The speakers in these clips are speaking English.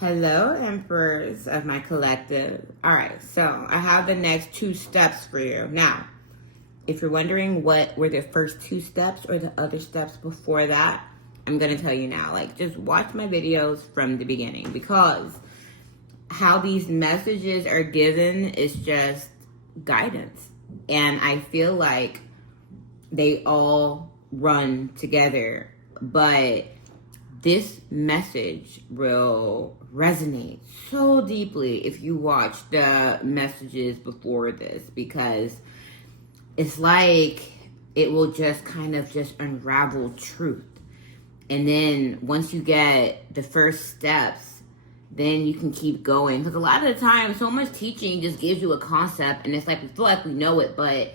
Hello, Emperors of my collective. All right, so I have the next 2 steps for you. Now, if you're wondering what were the first 2 steps or the other steps before that, I'm going to tell you now. Like, just watch my videos from the beginning, because how these messages are given is just guidance. And I feel like they all run together, but this message will resonate so deeply if you watch the messages before this, because it's like it will just kind of just unravel truth. And then once you get the first steps, then you can keep going. Because a lot of the time, so much teaching just gives you a concept, and it's like we feel like we know it, but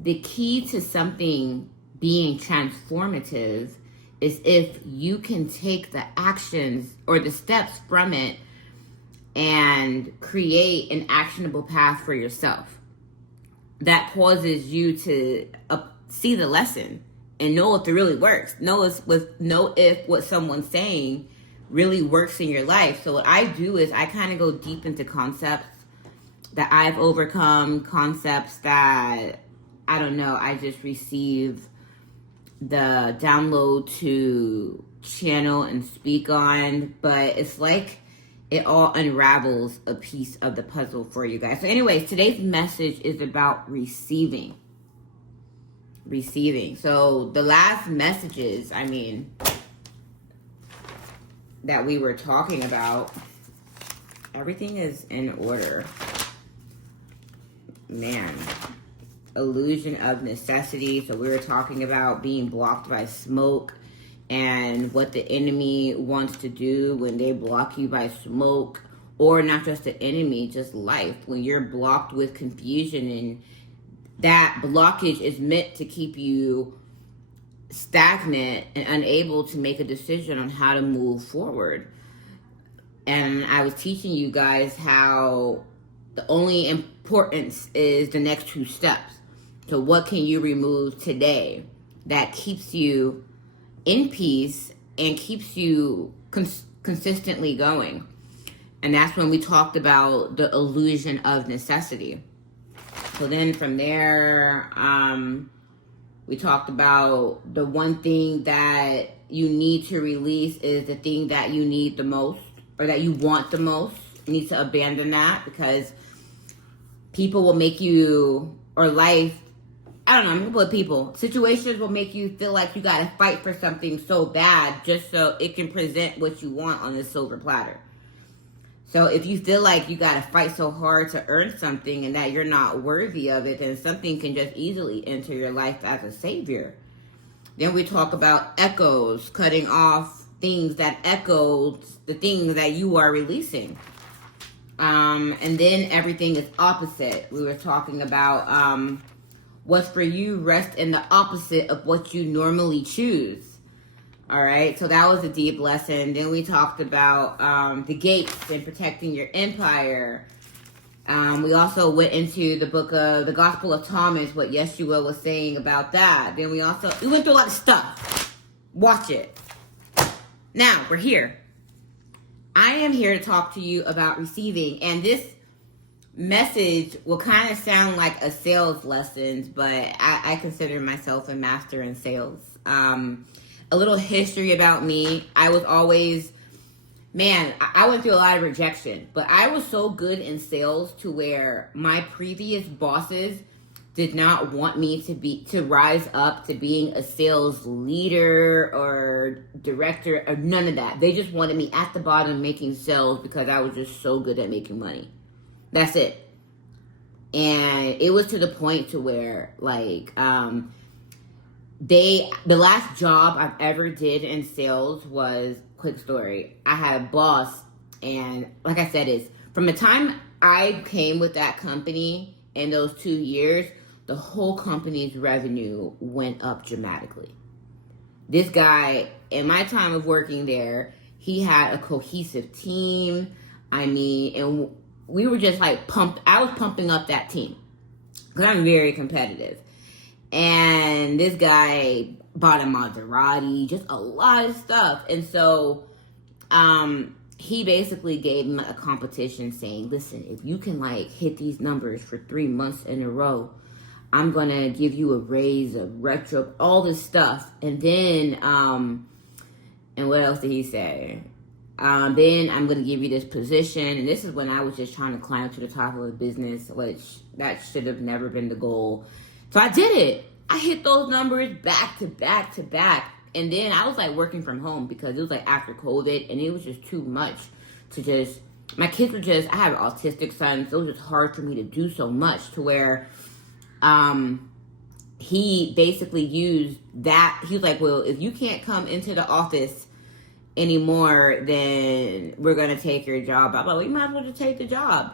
the key to something being transformative is if you can take the actions or the steps from it and create an actionable path for yourself that causes you to see the lesson and know if it really works. Know if what someone's saying really works in your life. So what I do is I kind of go deep into concepts that I've overcome, concepts that, I don't know, I just receive the download to channel and speak on, but it's like it all unravels a piece of the puzzle for you guys. So anyways, today's message is about receiving. So the last messages, that we were talking about, everything is in order. Man. Illusion of necessity. So we were talking about being blocked by smoke and what the enemy wants to do when they block you by smoke, or not just the enemy, just life. When you're blocked with confusion, and that blockage is meant to keep you stagnant and unable to make a decision on how to move forward. And I was teaching you guys how the only importance is the next 2 steps. So what can you remove today that keeps you in peace and keeps you consistently going? And that's when we talked about the illusion of necessity. So then from there, we talked about the one thing that you need to release is the thing that you need the most, or that you want the most. You need to abandon that, because people will make you, or life, I don't know, I'm gonna put people, situations will make you feel like you gotta fight for something so bad just so it can present what you want on this silver platter. So if you feel like you gotta fight so hard to earn something and that you're not worthy of it, then something can just easily enter your life as a savior. Then we talk about echoes, cutting off things that echo the things that you are releasing. And then everything is opposite. We were talking about what's for you rests in the opposite of what you normally choose. All right, so that was a deep lesson. Then we talked about the gates and protecting your empire. We also went into the book of the Gospel of Thomas, what Yeshua was saying about that. Then we went through a lot of stuff. Watch it. Now, we're here. I am here to talk to you about receiving, and this message will kind of sound like a sales lesson, but I consider myself a master in sales. A little history about me. I was always, I went through a lot of rejection, but I was so good in sales to where my previous bosses did not want me to rise up to being a sales leader or director or none of that. They just wanted me at the bottom making sales because I was just so good at making money. That's it. And it was to the point to where the last job I've ever did in sales was, quick story, I had a boss, and like I said, is from the time I came with that company in those 2 years, the whole company's revenue went up dramatically. This guy, in my time of working there, he had a cohesive team. And we were just I was pumping up that team because I'm very competitive. And this guy bought a Maserati, just a lot of stuff. And so he basically gave him a competition saying, listen, if you can like hit these numbers for 3 months in a row, I'm gonna give you a raise, a retro, all this stuff. And then and what else did he say? Then I'm gonna give you this position. And this is when I was just trying to climb to the top of a business, which that should have never been the goal. So I did it. I hit those numbers back to back to back. And then I was like working from home because it was like after COVID, and it was just too much to just, my kids were just, I have an autistic son, so it was just hard for me to do so much to where he basically used that. He was like, well, if you can't come into the office anymore, then we're going to take your job. I'm like, well, you might as well just take the job.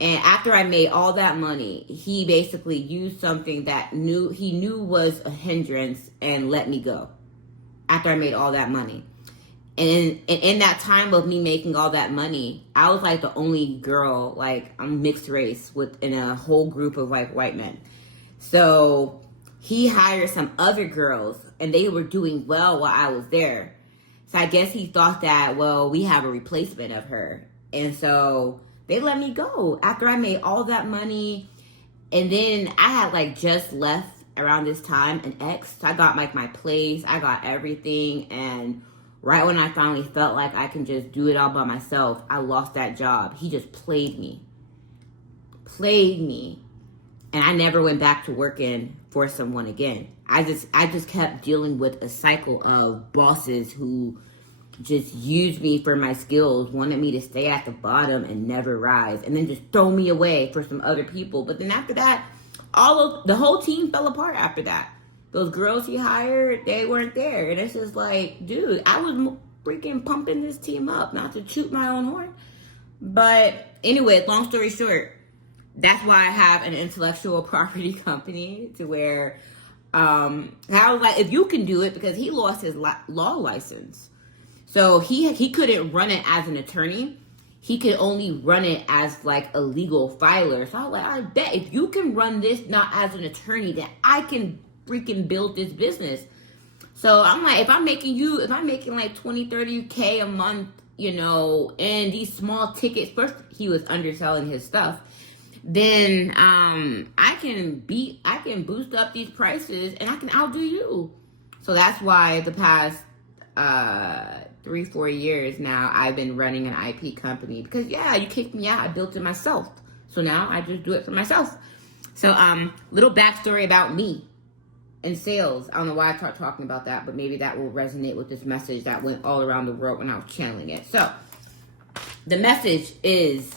And after I made all that money, he basically used something that he knew was a hindrance and let me go. After I made all that money. And in that time of me making all that money, I was like the only girl, like I'm mixed race in a whole group of like white men. So he hired some other girls and they were doing well while I was there. So I guess he thought that, well, we have a replacement of her. And so they let me go after I made all that money. And then I had like just left around this time an ex. So I got like my place, I got everything, and right when I finally felt like I can just do it all by myself, I lost that job. He just played me, and I never went back to working for someone again. I just kept dealing with a cycle of bosses who just used me for my skills, wanted me to stay at the bottom and never rise, and then just throw me away for some other people. But then after that, the whole team fell apart after that. Those girls he hired, they weren't there. And it's just like, dude, I was freaking pumping this team up, not to toot my own horn. But anyway, long story short, that's why I have an intellectual property company, to where I was like, if you can do it, because he lost his law license. So he couldn't run it as an attorney. He could only run it as like a legal filer. So I was like, I bet if you can run this not as an attorney, then I can freaking build this business. So I'm like, if I'm making like 20, 30K a month, you know, and these small tickets, first he was underselling his stuff, then I can boost up these prices and I can outdo you. So that's why the past 3-4 years now I've been running an IP company, because you kicked me out, I built it myself, so now I just do it for myself. So little backstory about me and sales. I don't know why I started talking about that, but maybe that will resonate with this message that went all around the world when I was channeling it. So the message is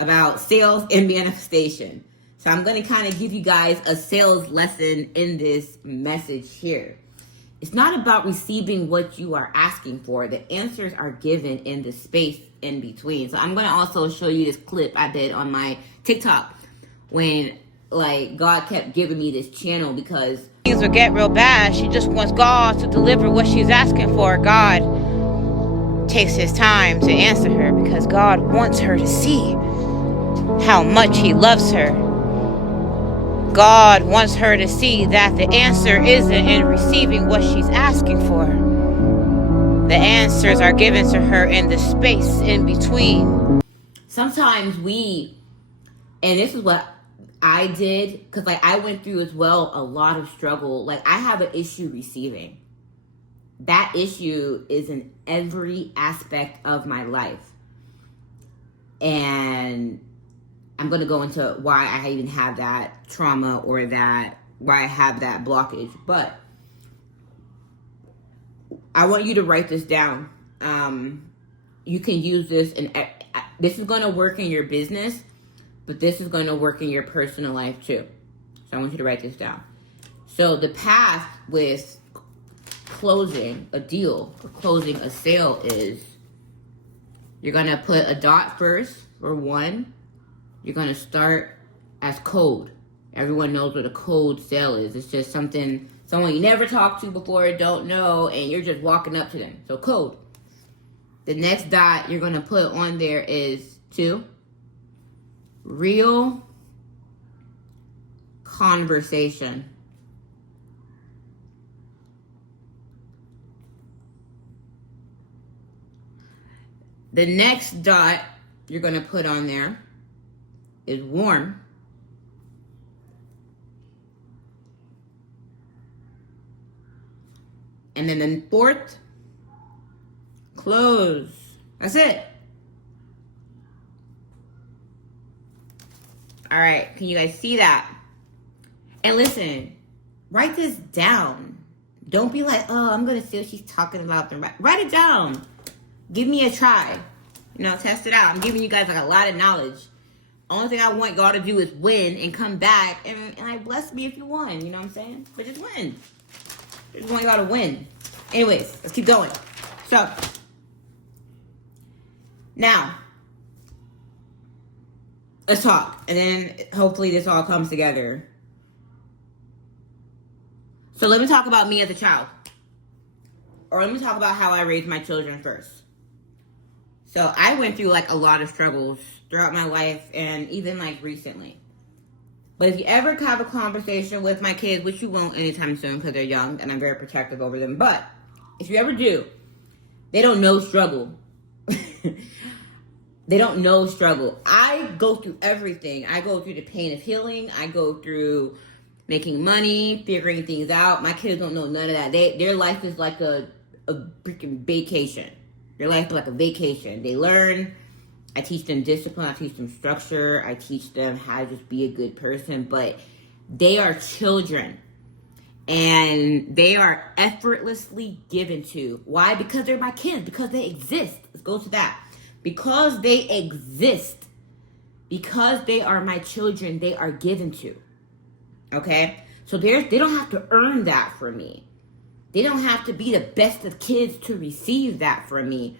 about sales and manifestation. So I'm going to kind of give you guys a sales lesson in this message here. It's not about receiving what you are asking for. The answers are given in the space in between. So I'm going to also show you this clip I did on my TikTok when like God kept giving me this channel, because things would get real bad. She just wants God to deliver what she's asking for. God takes his time to answer her because God wants her to see how much he loves her. God wants her to see that the answer isn't in receiving what she's asking for. The answers are given to her in the space in between. Sometimes and this is what I did, because like I went through as well a lot of struggle. Like I have an issue receiving. That issue is in every aspect of my life. And I'm going to go into why I even have that trauma, or why I have that blockage. But I want you to write this down. You can use this, and this is going to work in your business, but this is going to work in your personal life too. So I want you to write this down. So the path with closing a deal or closing a sale is, you're going to put a dot first, or 1. You're going to start as code. Everyone knows what a code sale is. It's just someone you never talked to before, don't know, and you're just walking up to them. So code. The next dot you're going to put on there is 2. Real conversation. The next dot you're going to put on there is warm. And then the fourth, close. That's it. All right, can you guys see that? And listen, write this down. Don't be like, oh, I'm going to see what she's talking about. Write it down. Give me a try. You know, test it out. I'm giving you guys like a lot of knowledge. Only thing I want y'all to do is win and come back. And I bless me if you won. You know what I'm saying? But just win. I just want y'all to win. Anyways, let's keep going. So, now, let's talk. And then hopefully this all comes together. So let me talk about me as a child. Or let me talk about how I raised my children first. So I went through like a lot of struggles throughout my life and even like recently. But if you ever have a conversation with my kids, which you won't anytime soon because they're young and I'm very protective over them. But if you ever do, they don't know struggle. They don't know struggle. I go through everything. I go through the pain of healing. I go through making money, figuring things out. My kids don't know none of that. Their life is like a freaking vacation. Their life is like a vacation. They learn. I teach them discipline. I teach them structure. I teach them how to just be a good person. But they are children. And they are effortlessly given to. Why? Because they're my kids. Because they exist. Let's go to that. Because they exist. Because they are my children, they are given to. Okay? So they don't have to earn that from me. They don't have to be the best of kids to receive that from me.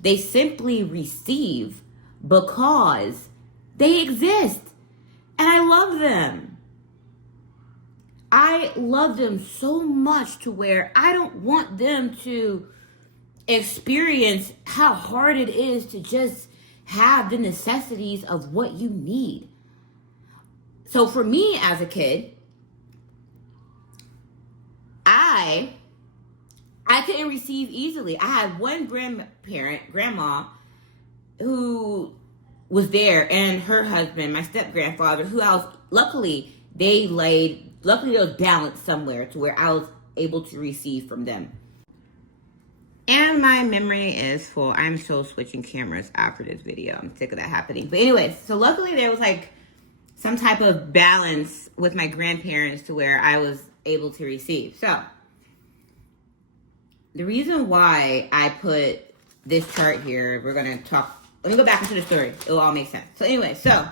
They simply receive because they exist. And I love them. I love them so much to where I don't want them to experience how hard it is to just have the necessities of what you need. So for me as a kid, I couldn't receive easily. I had one grandma, who was there, and her husband, my step-grandfather, who I was, luckily there was balance somewhere to where I was able to receive from them. And my memory is full. I'm still switching cameras after this video. I'm sick of that happening. But anyways, so luckily there was like some type of balance with my grandparents to where I was able to receive. So the reason why I put this chart here, we're going to talk. Let me go back into the story. It will all make sense. So anyway, so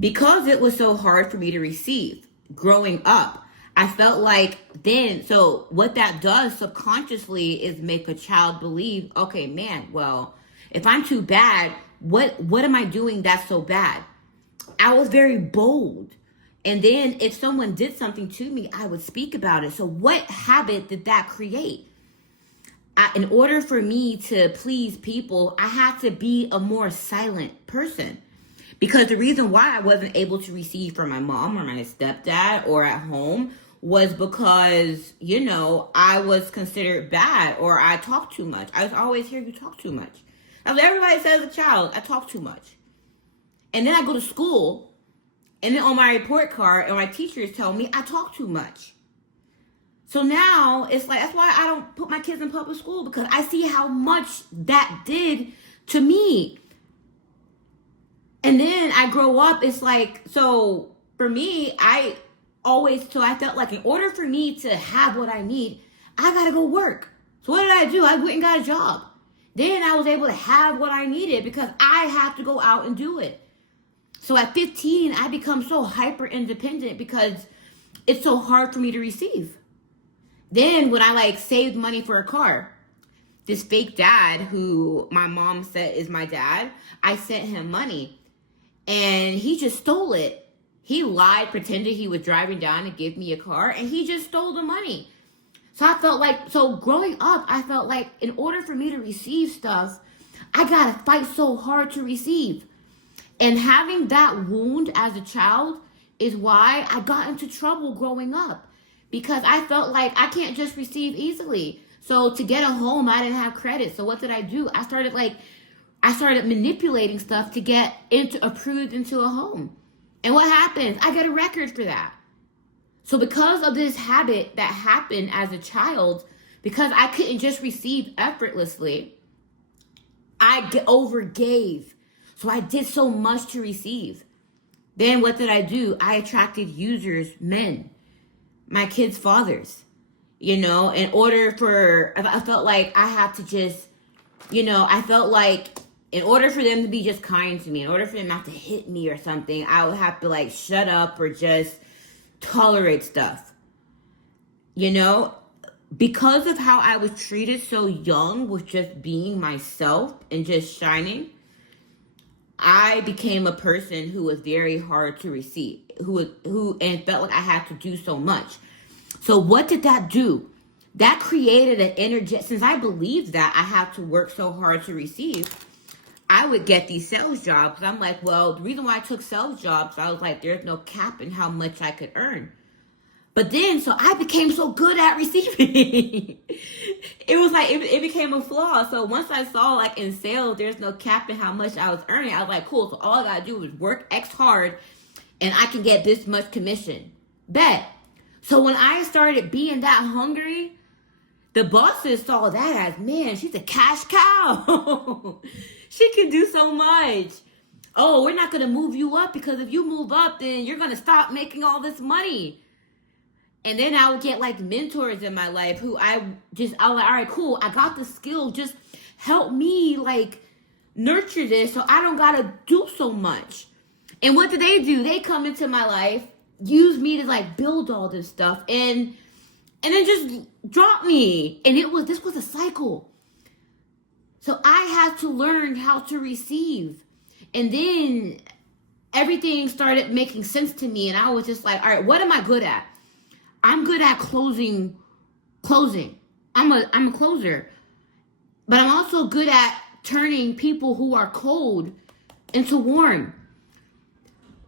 because it was so hard for me to receive growing up, I felt like then, so what that does subconsciously is make a child believe, okay, man, well, if I'm too bad, what am I doing that's so bad? I was very bold. And then if someone did something to me, I would speak about it. So what habit did that create? In order for me to please people, I had to be a more silent person. Because the reason why I wasn't able to receive from my mom or my stepdad or at home was because, you know, I was considered bad or I talked too much. I was always hearing you talk too much. That's what everybody says as a child. I talk too much. And then I go to school, and then on my report card, and my teachers tell me I talk too much. So now it's like, that's why I don't put my kids in public school, because I see how much that did to me. And then I grow up, it's like, so for me, I felt like in order for me to have what I need, I gotta go work. So what did I do? I went and got a job. Then I was able to have what I needed because I have to go out and do it. So at 15, I become so hyper independent because it's so hard for me to receive. Then when I saved money for a car, this fake dad who my mom said is my dad, I sent him money and he just stole it. He lied, pretended he was driving down to give me a car, and he just stole the money. So I felt like, growing up, I felt like in order for me to receive stuff, I gotta fight so hard to receive. And having that wound as a child is why I got into trouble growing up. Because I felt like I can't just receive easily. So to get a home, I didn't have credit. So what did I do? I started manipulating stuff to get approved into a home. And what happens? I get a record for that. So because of this habit that happened as a child, because I couldn't just receive effortlessly, I overgave. So I did so much to receive. Then what did I do? I attracted users, men, my kids' fathers, in order for, I felt like I had to just, I felt like in order for them to be just kind to me, in order for them not to hit me or something, I would have to like shut up or just tolerate stuff, because of how I was treated so young with just being myself and just shining. I became a person who was very hard to receive, and felt like I had to do so much. So what did that do? That created an energy. Since I believed that I have to work so hard to receive, I would get these sales jobs. I'm like, well, the reason why I took sales jobs, I was like, there's no cap in how much I could earn. But then, so I became so good at receiving. It was like, it became a flaw. So once I saw like in sales, there's no cap in how much I was earning, I was like, cool. So all I gotta do is work X hard and I can get this much commission. Bet. So when I started being that hungry, the bosses saw that as, man, she's a cash cow. She can do so much. Oh, we're not gonna move you up because if you move up, then you're gonna stop making all this money. And then I would get like mentors in my life who I was like, all right, cool. I got the skill. Just help me like nurture this so I don't got to do so much. And what do? They come into my life, use me to like build all this stuff and then just drop me. And this was a cycle. So I had to learn how to receive. And then everything started making sense to me. And I was just like, all right, what am I good at? I'm good at closing. I'm a closer. But I'm also good at turning people who are cold into warm.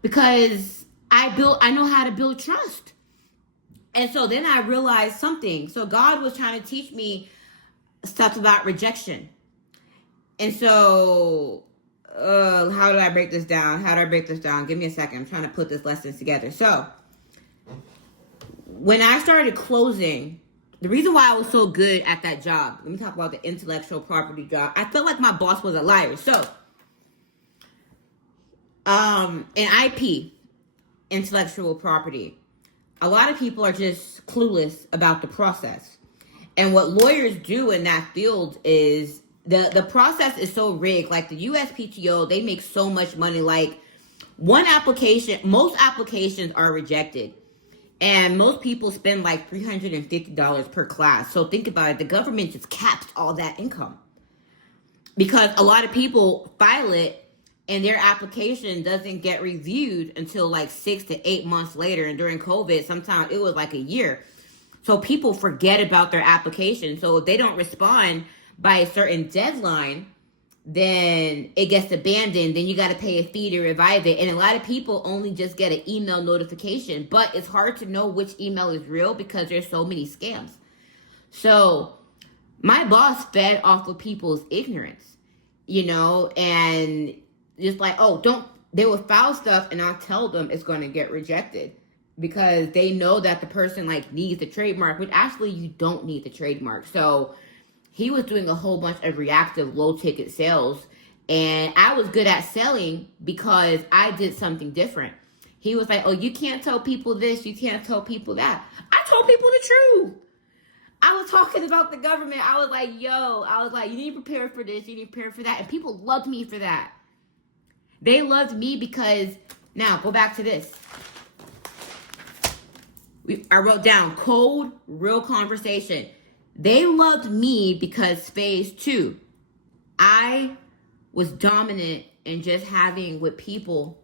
Because I know how to build trust. And so then I realized something. So God was trying to teach me stuff about rejection. And so, how do I break this down? Give me a second. I'm trying to put this lesson together. So, when I started closing, the reason why I was so good at that job, let me talk about the intellectual property job. I felt like my boss was a liar. So, in IP, intellectual property, a lot of people are just clueless about the process. And what lawyers do in that field is the process is so rigged. Like the USPTO, they make so much money. Like most applications are rejected. And most people spend like $350 per class. So think about it. The government just caps all that income. Because a lot of people file it and their application doesn't get reviewed until like 6 to 8 months later. And during COVID, sometimes it was like a year. So people forget about their application. So if they don't respond by a certain deadline, then it gets abandoned. Then you got to pay a fee to revive it. And a lot of people only just get an email notification. But it's hard to know which email is real because there's so many scams. So my boss fed off of people's ignorance, and just like, they will file stuff and I'll tell them it's going to get rejected because they know that the person like needs the trademark, but actually you don't need the trademark. So he was doing a whole bunch of reactive low ticket sales and I was good at selling because I did something different. He was like, oh, you can't tell people this, you can't tell people that. I told people the truth. I was talking about the government. I was like, you need to prepare for this, you need to prepare for that. And people loved me for that. They loved me because, now go back to this. I wrote down cold, real conversation. They loved me because phase 2, I was dominant in just having with people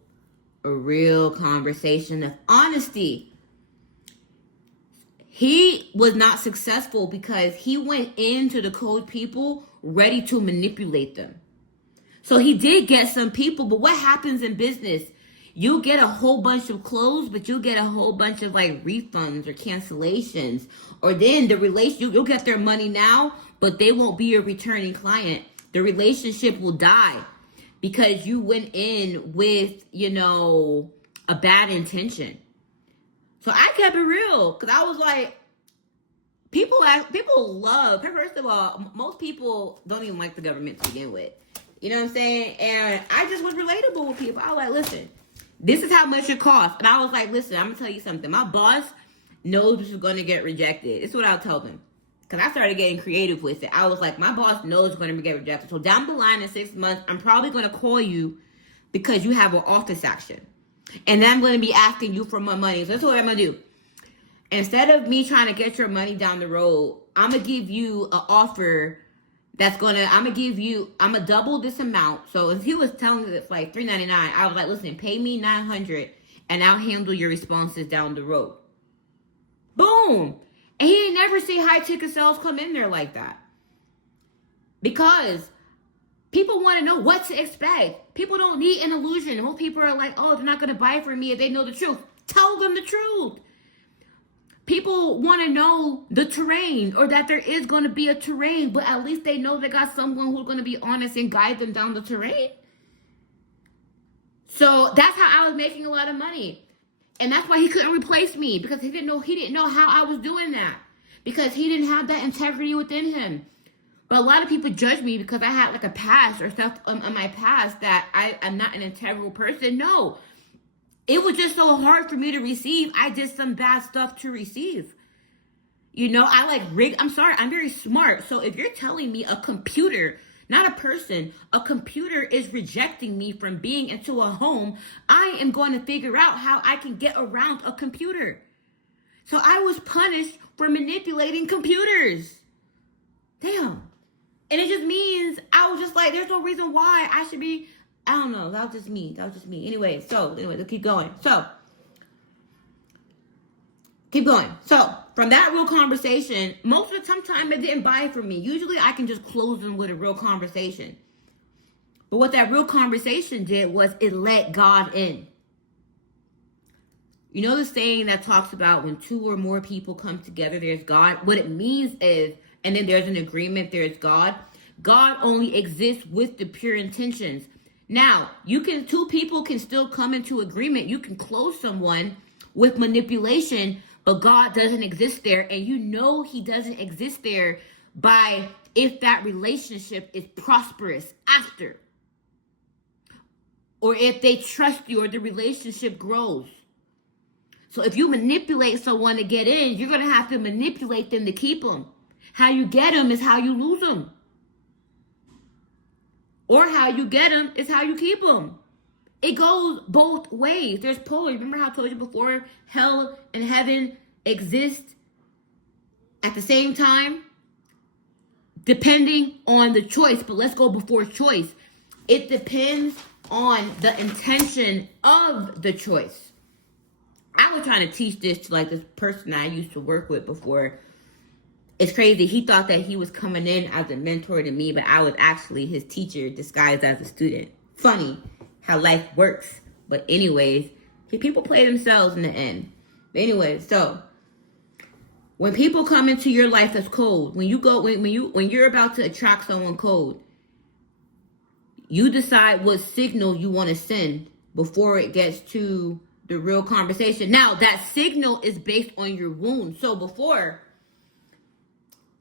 a real conversation of honesty. He was not successful because he went into the code people ready to manipulate them. So he did get some people, but what happens in business? you get a whole bunch of clothes, but you get a whole bunch of like refunds or cancellations. Or then the you'll get their money now, but they won't be a returning client. The relationship will die because you went in with, a bad intention. So I kept it real because I was like, people love, first of all, most people don't even like the government to begin with. You know what I'm saying? And I just was relatable with people. I was like, listen, this is how much it costs. And I was like, listen, I'm going to tell you something. My boss knows this is going to get rejected. It's what I'll tell them. Because I started getting creative with it. I was like, my boss knows it's going to get rejected. So down the line in 6 months, I'm probably going to call you because you have an office action. And then I'm going to be asking you for my money. So that's what I'm going to do. Instead of me trying to get your money down the road, I'm going to give you an offer I'm going to double this amount. So if he was telling me it's like $399, I was like, listen, pay me $900 and I'll handle your responses down the road. Boom. And he ain't never see high ticket sales come in there like that. Because people want to know what to expect. People don't need an illusion. Most people are like, oh, they're not going to buy from me if they know the truth. Tell them the truth. People want to know the terrain or that there is going to be a terrain, but at least they know they got someone who's going to be honest and guide them down the terrain. So that's how I was making a lot of money. And that's why he couldn't replace me, because he didn't know how I was doing that, because he didn't have that integrity within him. But a lot of people judge me because I had like a past or stuff in my past that I'm not an integral person. No. It was just so hard for me to receive. I did some bad stuff to receive. I'm sorry, I'm very smart. So if you're telling me a computer, not a person, a computer is rejecting me from being into a home, I am going to figure out how I can get around a computer. So I was punished for manipulating computers. Damn. And it just means I was just like, there's no reason why I should be. I don't know. That was just me. Anyway, let's keep going. So, from that real conversation, most of the time it didn't buy from me. Usually I can just close them with a real conversation. But what that real conversation did was it let God in. You know the saying that talks about when two or more people come together, there's God? What it means is, and then there's an agreement, there's God. God only exists with the pure intentions. Now, two people can still come into agreement. You can close someone with manipulation, but God doesn't exist there. And he doesn't exist there by if that relationship is prosperous after. Or if they trust you or the relationship grows. So if you manipulate someone to get in, you're going to have to manipulate them to keep them. How you get them is how you lose them. Or how you get them is how you keep them. It goes both ways. There's polar. Remember how I told you before, hell and heaven exist at the same time? Depending on the choice. But let's go before choice. It depends on the intention of the choice. I was trying to teach this to like this person I used to work with before. It's crazy. He thought that he was coming in as a mentor to me, but I was actually his teacher disguised as a student. Funny how life works. But anyways, people play themselves in the end. But anyways, so when people come into your life as cold, when you're about to attract someone cold, you decide what signal you want to send before it gets to the real conversation. Now, that signal is based on your wound. So before,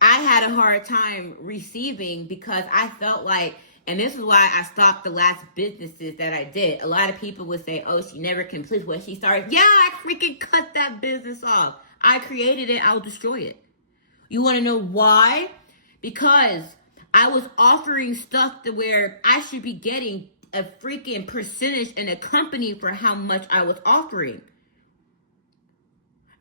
I had a hard time receiving because I felt like, and this is why I stopped the last businesses that I did. A lot of people would say, oh, she never completes what she started. Yeah, I freaking cut that business off. I created it. I'll destroy it. You want to know why? Because I was offering stuff to where I should be getting a freaking percentage in a company for how much I was offering.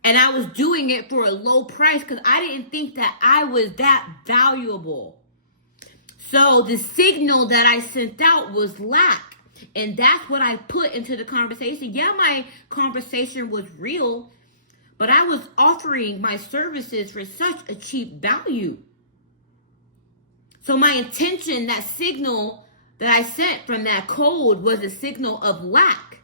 And I was doing it for a low price because I didn't think that I was that valuable. So the signal that I sent out was lack. And that's what I put into the conversation. Yeah, my conversation was real, but I was offering my services for such a cheap value. So my intention, that signal that I sent from that code was a signal of lack.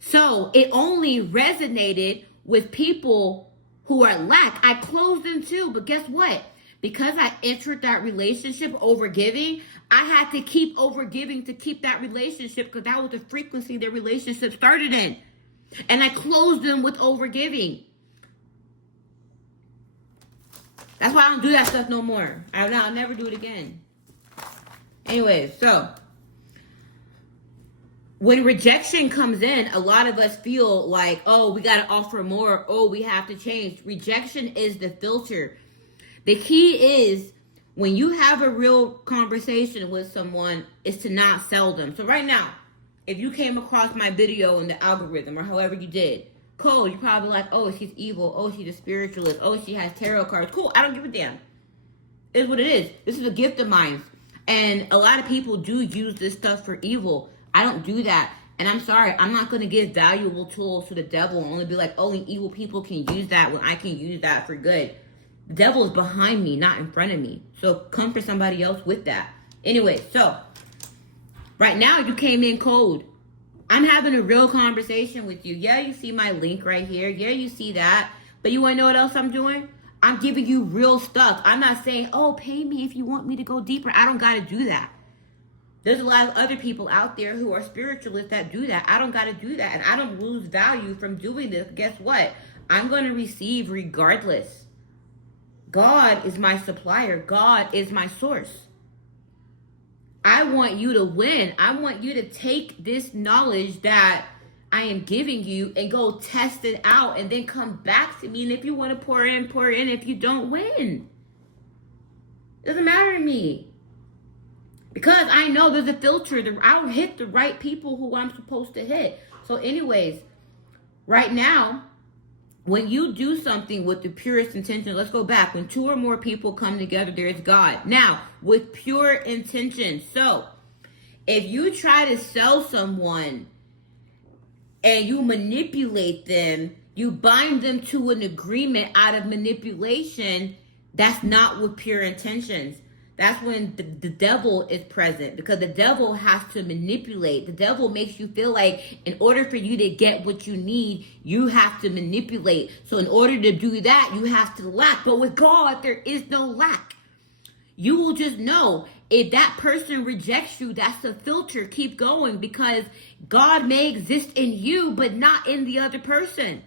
So it only resonated with people who are lack. I closed them too, but guess what? Because I entered that relationship over giving, I had to keep over giving to keep that relationship, because that was the frequency the relationship started in. And I closed them with over giving. That's why I don't do that stuff no more. I'll never do it again. Anyways, so when rejection comes in, a lot of us feel like, oh, we got to offer more. Oh, we have to change. Rejection is the filter. The key is, when you have a real conversation with someone, is to not sell them. So right now, if you came across my video in the algorithm or however you did, cool, you're probably like, oh, she's evil. Oh, she's a spiritualist. Oh, she has tarot cards. Cool, I don't give a damn. It's what it is. This is a gift of mine. And a lot of people do use this stuff for evil. I don't do that. And I'm sorry, I'm not going to give valuable tools to the devil and only be like, only evil people can use that when I can use that for good. The devil is behind me, not in front of me. So come for somebody else with that. Anyway, so right now you came in cold. I'm having a real conversation with you. Yeah, you see my link right here. Yeah, you see that. But you want to know what else I'm doing? I'm giving you real stuff. I'm not saying, oh, pay me if you want me to go deeper. I don't got to do that. There's a lot of other people out there who are spiritualists that do that. I don't got to do that. And I don't lose value from doing this. Guess what? I'm going to receive regardless. God is my supplier. God is my source. I want you to win. I want you to take this knowledge that I am giving you and go test it out and then come back to me. And if you want to pour in, pour in. If you don't, win. Doesn't matter to me. Because I know there's a filter. I'll hit the right people who I'm supposed to hit. So anyways, right now, when you do something with the purest intention, let's go back. When two or more people come together, there is God. Now, with pure intention. So, if you try to sell someone and you manipulate them, you bind them to an agreement out of manipulation, that's not with pure intentions. That's when the devil is present, because the devil has to manipulate. The devil makes you feel like in order for you to get what you need, you have to manipulate. So in order to do that, you have to lack. But with God, there is no lack. You will just know if that person rejects you, that's the filter. Keep going, because God may exist in you, but not in the other person.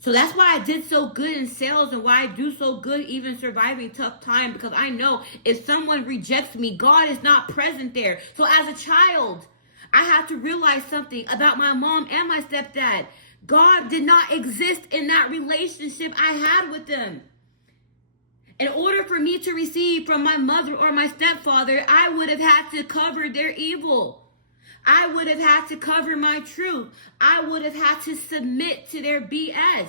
So that's why I did so good in sales and why I do so good even surviving tough time, because I know if someone rejects me, God is not present there. So as a child, I had to realize something about my mom and my stepdad. God did not exist in that relationship I had with them. In order for me to receive from my mother or my stepfather, I would have had to cover their evil. I would have had to cover my truth. I would have had to submit to their BS.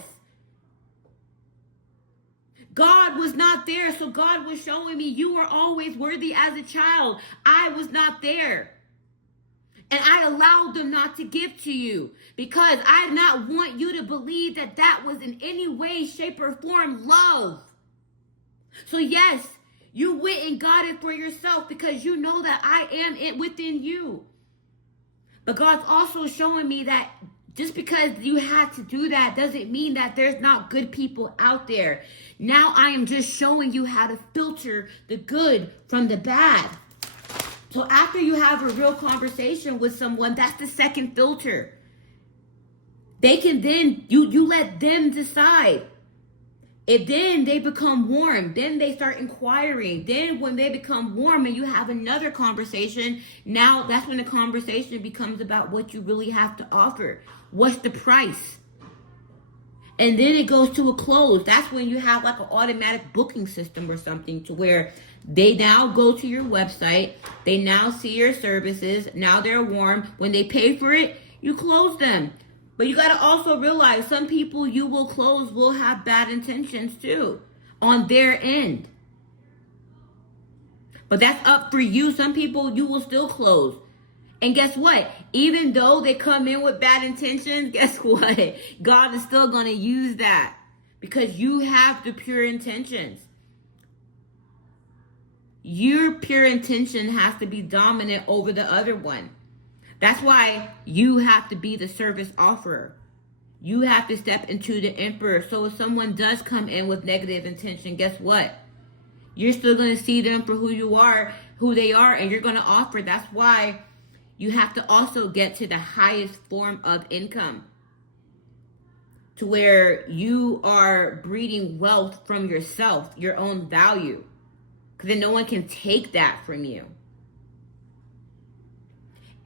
God was not there, so God was showing me you were always worthy as a child. I was not there. And I allowed them not to give to you because I did not want you to believe that that was in any way, shape, or form love. So yes, you went and got it for yourself because you know that I am it within you. But God's also showing me that just because you had to do that doesn't mean that there's not good people out there. Now I am just showing you how to filter the good from the bad. So after you have a real conversation with someone, that's the second filter. They can then, you let them decide. If then they become warm, then they start inquiring. Then when they become warm and you have another conversation, now that's when the conversation becomes about what you really have to offer. What's the price? And then it goes to a close. That's when you have like an automatic booking system or something to where they now go to your website. They now see your services. Now they're warm. When they pay for it, you close them. But you got to also realize some people you will close will have bad intentions too on their end. But that's up for you. Some people you will still close. And guess what? Even though they come in with bad intentions, guess what? God is still going to use that because you have the pure intentions. Your pure intention has to be dominant over the other one. That's why you have to be the service offerer. You have to step into the emperor. So if someone does come in with negative intention, guess what? You're still going to see them for who you are, who they are, and you're going to offer. That's why you have to also get to the highest form of income, to where you are breeding wealth from yourself, your own value. Because then no one can take that from you.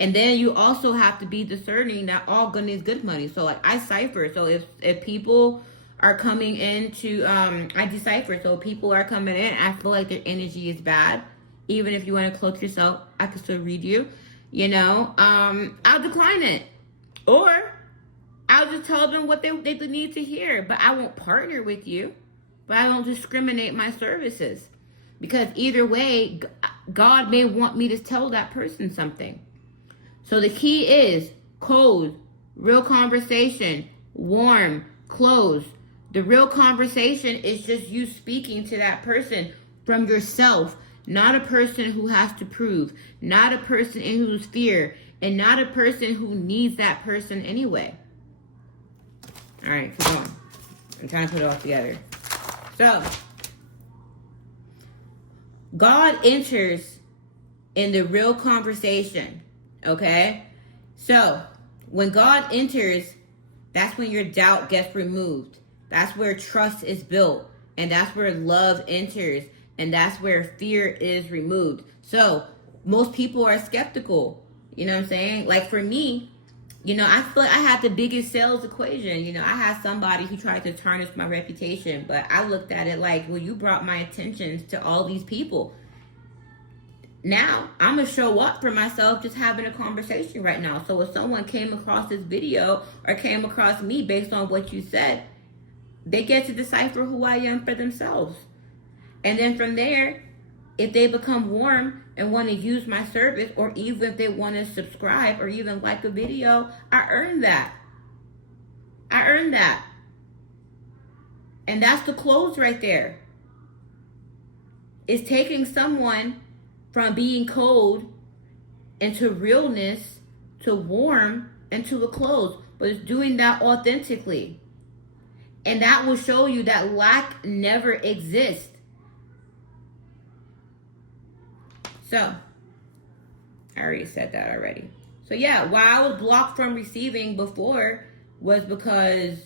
And then you also have to be discerning that all good is good money. So like I cipher. So if people are coming into, I decipher. So if people are coming in, I feel like their energy is bad. Even if you want to cloak yourself, I can still read you. I'll decline it. Or I'll just tell them what they need to hear. But I won't partner with you. But I won't discriminate my services. Because either way, God may want me to tell that person something. So the key is code, real conversation, warm, close. The real conversation is just you speaking to that person from yourself, not a person who has to prove, not a person in whose fear, and not a person who needs that person anyway. All right, keep going. I'm trying to put it all together. So, God enters in the real conversation. Okay? So, when God enters, that's when your doubt gets removed. That's where trust is built. And that's where love enters. And that's where fear is removed. So, most people are skeptical. You know what I'm saying? Like for me, I feel like I had the biggest sales equation. I had somebody who tried to tarnish my reputation. But I looked at it like, well, you brought my attention to all these people. Now, I'm going to show up for myself just having a conversation right now. So if someone came across this video or came across me based on what you said, they get to decipher who I am for themselves. And then from there, if they become warm and want to use my service, or even if they want to subscribe or even like a video, I earned that. And that's the close right there. It's taking someone from being cold into realness to warm and to a close. But it's doing that authentically. And that will show you that lack never exists. So, I already said that already. So yeah, why I was blocked from receiving before was because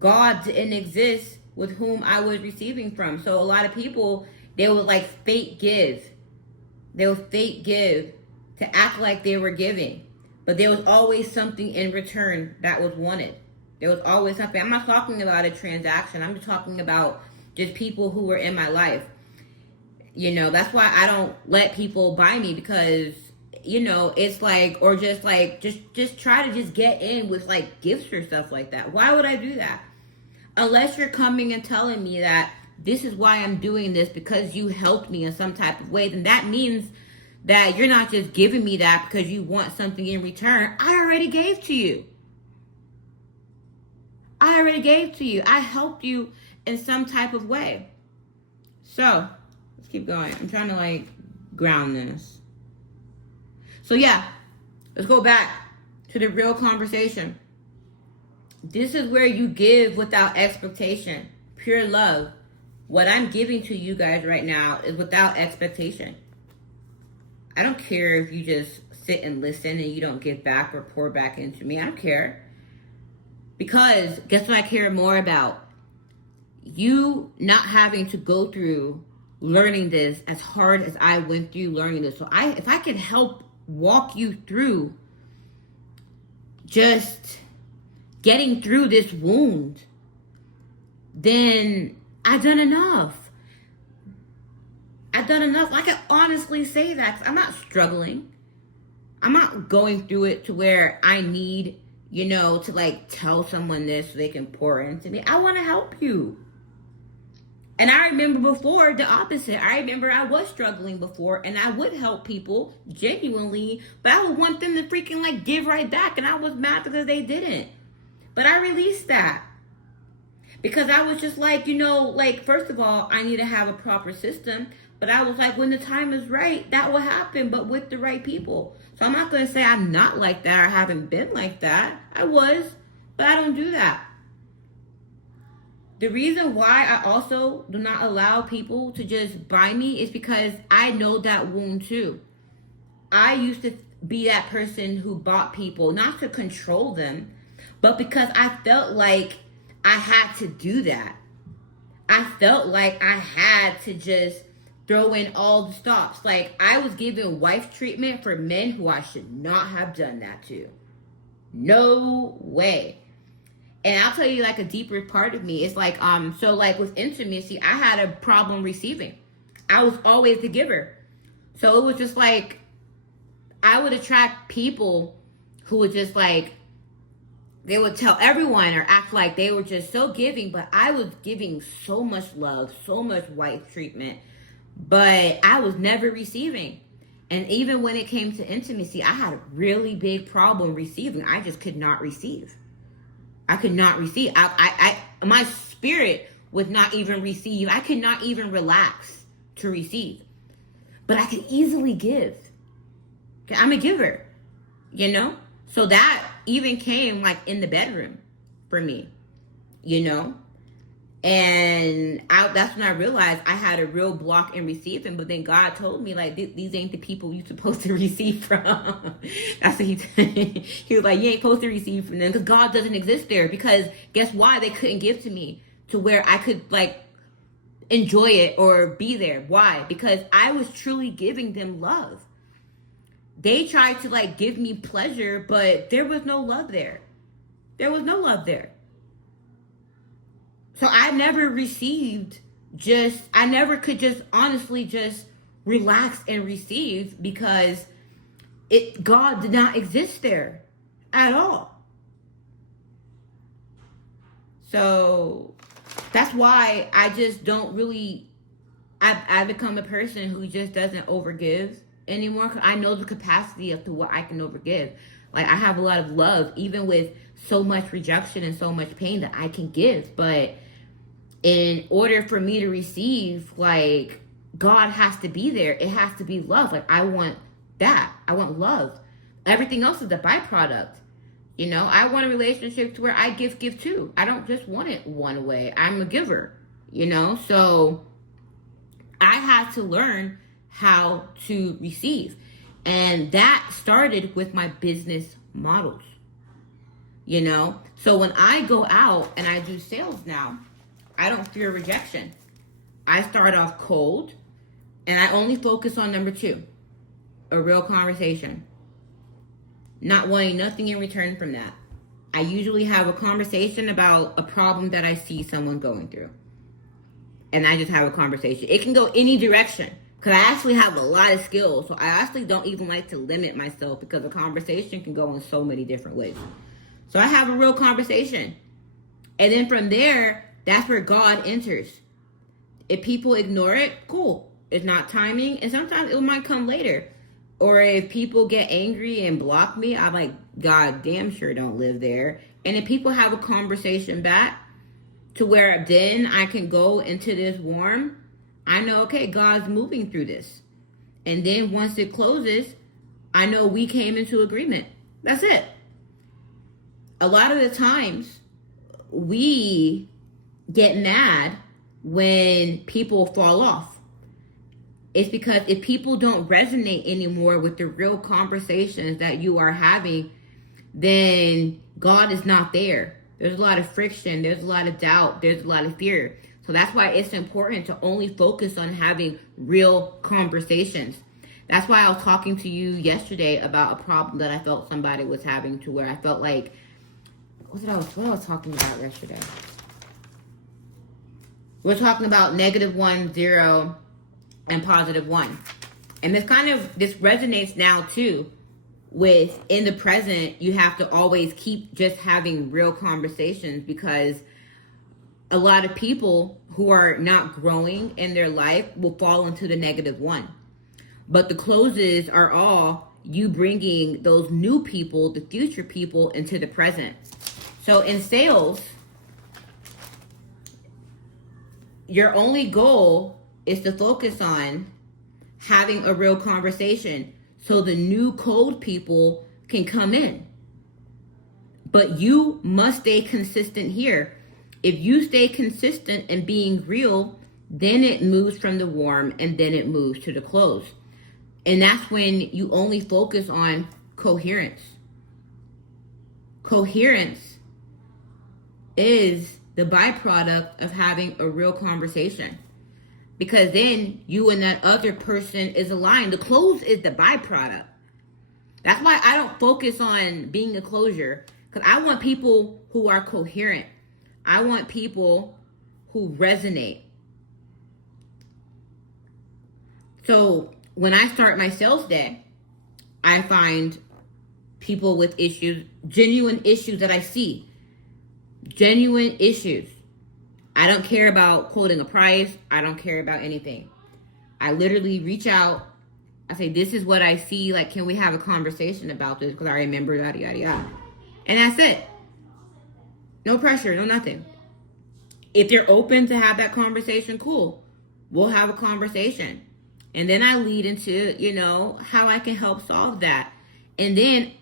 God didn't exist with whom I was receiving from. So a lot of people, they would like fake give. They would fake give to act like they were giving. But there was always something in return that was wanted. There was always something. I'm not talking about a transaction. I'm just talking about just people who were in my life. That's why I don't let people buy me, because, it's like, or just try to just get in with like gifts or stuff like that. Why would I do that? Unless you're coming and telling me that this is why I'm doing this, because you helped me in some type of way, then that means that you're not just giving me that because you want something in return. I already gave to you. I helped you in some type of way. So, let's keep going. I'm trying to like ground this. So yeah, let's go back to the real conversation. This is where you give without expectation. Pure love. What I'm giving to you guys right now is without expectation. I don't care if you just sit and listen and you don't give back or pour back into me. I don't care. Because guess what I care more about? You not having to go through learning this as hard as I went through learning this. So if I can help walk you through just getting through this wound, then I've done enough. I can honestly say that. I'm not struggling. I'm not going through it to where I need, to like tell someone this so they can pour into me. I want to help you. And I remember before the opposite. I remember I was struggling before, and I would help people genuinely, but I would want them to freaking like give right back, and I was mad because they didn't. But I released that. Because I was just like, first of all, I need to have a proper system. But I was like, when the time is right, that will happen, but with the right people. So I'm not going to say I'm not like that or haven't been like that. I was, but I don't do that. The reason why I also do not allow people to just buy me is because I know that wound too. I used to be that person who bought people, not to control them, but because I felt like I had to do that. I felt like I had to just throw in all the stops. Like, I was giving wife treatment for men who I should not have done that to. No way. And I'll tell you, like, a deeper part of me is like, so like with intimacy, I had a problem receiving. I was always the giver. So it was just like, I would attract people who would just like, they would tell everyone or act like they were just so giving, but I was giving so much love, so much wife treatment, but I was never receiving. And even when it came to intimacy, I had a really big problem receiving. I just could not receive. I could not receive. My spirit would not even receive. I could not even relax to receive. But I could easily give. I'm a giver, you know? So that even came like in the bedroom for me, you know? And that's when I realized I had a real block in receiving. But then God told me, like, these ain't the people you're supposed to receive from. That's what he said. He was like, you ain't supposed to receive from them because God doesn't exist there. Because guess why? They couldn't give to me to where I could, like, enjoy it or be there. Why? Because I was truly giving them love. They tried to, like, give me pleasure, but there was no love there. There was no love there. So I never received I never could just honestly just relax and receive because God did not exist there at all. So that's why I just don't really, I've become a person who just doesn't overgive anymore. Cause I know the capacity of to what I can overgive. Like, I have a lot of love, even with so much rejection and so much pain that I can give. But in order for me to receive, like, God has to be there. It has to be love. Like, I want that. I want love. Everything else is a byproduct. You know, I want a relationship to where I give too. I don't just want it one way. I'm a giver, you know? So I had to learn how to receive. And that started with my business models, you know? So when I go out and I do sales now, I don't fear rejection. I start off cold, and I only focus on number 2, a real conversation. Not wanting nothing in return from that. I usually have a conversation about a problem that I see someone going through. And I just have a conversation. It can go any direction, because I actually have a lot of skills. So I actually don't even like to limit myself, because a conversation can go in so many different ways. So I have a real conversation. And then from there, that's where God enters. If people ignore it, cool. It's not timing, and sometimes it might come later. Or if people get angry and block me, I'm like, God damn sure don't live there. And if people have a conversation back to where then I can go into this warm, I know, okay, God's moving through this. And then once it closes, I know we came into agreement. That's it. A lot of the times, we get mad when people fall off. It's because if people don't resonate anymore with the real conversations that you are having, then God is not there. There's a lot of friction. There's a lot of doubt. There's a lot of fear. So that's why it's important to only focus on having real conversations. That's why I was talking to you yesterday about a problem that I felt somebody was having, to where I felt like, what I was talking about yesterday? We're talking about -1, 0, and +1. And this resonates now too with, in the present, you have to always keep just having real conversations, because a lot of people who are not growing in their life will fall into the -1. But the closes are all you bringing those new people, the future people, into the present. So in sales, your only goal is to focus on having a real conversation so the new code people can come in. But you must stay consistent here. If you stay consistent and being real, then it moves from the warm and then it moves to the close. And that's when you only focus on coherence. Coherence is the byproduct of having a real conversation. Because then you and that other person is aligned. The close is the byproduct. That's why I don't focus on being a closure. Because I want people who are coherent. I want people who resonate. So when I start my sales day, I find people with issues, genuine issues that I see. Genuine issues. I don't care about quoting a price. I don't care about anything. I literally reach out. I say, this is what I see. Like, can we have a conversation about this? Because I remember yada, yada, yada. And that's it. No pressure, no nothing. If you're open to have that conversation, cool. We'll have a conversation. And then I lead into, how I can help solve that. And then